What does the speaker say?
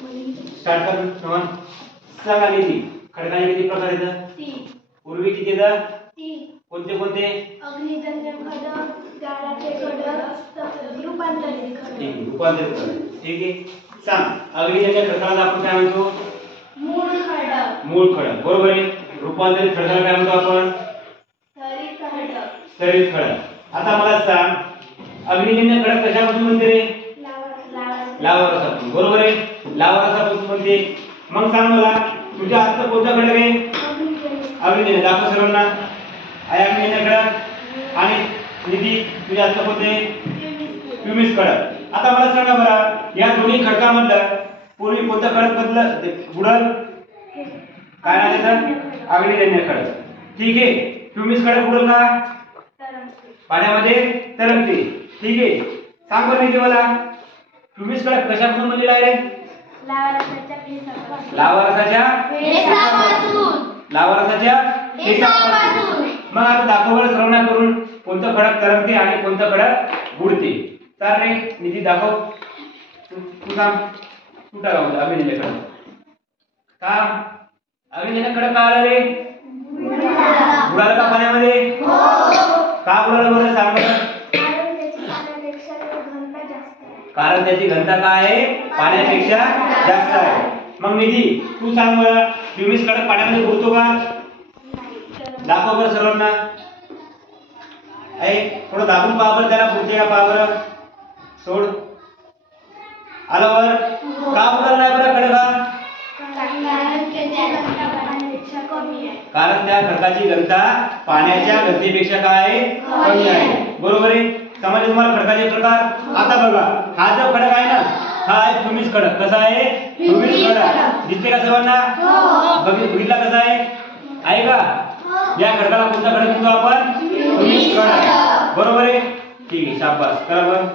Start कर नमन सांगा किती खडकाचे किती प्रकार आहेत? 3. पूर्वी किती आहेत? 3. कोणते कोणते? अग्निजन्य खडक, गाळाचे खडक, रूपांतरित खडक. ठीक आहे, रूपांतरित खडक. ठीक आहे, सांग अग्निजन्य खडकाला आपण काय म्हणतो? मूळ खडक. मूळ खडक बरोबर आहे. रूपांतरित खडकाला काय म्हणतो आपण? स्तरित खडक. स्तरित खडक. आता मला सांग अग्निजन्य खडक कशापासून बनते रे? लावा रसापासून बरोबर आहे. लावा रसापासून बनते. मग सांग मला तुझ्या हातात कोणता खडक आहे? अग्निजन्य. दाखव सर्वांना. आहे अग्निजन्य खडक आणि निधी तुझ्या हातात कोणते? फ्युमिस खडक. आता मला सांगा बरं या दोन्ही खडकामधलं पूर्वी कोणता खडक बुडल? काय नाव त्याचं? अग्निजन्य खडक. ठीक आहे. फ्युमिस खडक बुडल का? पाण्यामध्ये तरंगते. ठीक आहे, सांग बरं निधी मला फ्युमिस खडक कशापासून बनलेला आहे रे? लावा रसाच्या फेसापासून. लावा रसाच्या फेसापासून. मग आता दाखव बरं सर्वांना करून कोणतं खडक तरंगते आणि कोणतं खडक बुडते. चाल रे निधी दाखव. तू सांग तू टाका म्हणजे अग्निजन्य खडक का? अग्निजन्य खडक का आला रे? बुडाला का पाण्यामध्ये? का बुडाला बरं सांग बरं? कारण त्याची घनता काय आहे? पाण्यापेक्षा जास्त आहे. मग निधी तू सांग बरं फ्युमिस खडक पाण्यामध्ये बुडतो का? दाखव बरं सर्वांना. आहे थोडं दाबून पहा बरं त्याला बुडते का पहा बरं. सोड आलं वर. का बुडाला नाही बरं खडक हा? कारण त्या खडकाची घनता पाण्याच्या घनतेपेक्षा काय आहे? कमी आहे. बरोबर आहे. समजले तुम्हाला खडकाचे प्रकार? आता बघा हा जो खडक आहे ना हा आहे फ्युमिस खडक. कसा आहे? फ्युमिस खडक. दिसते का सर्वांना? बघितला कसा आहे का? या खडकाला कोणता खडक म्हणतो आपण? फ्युमिस खडक. बरोबर आहे. ठीक आहे, शाबास. करा बरं.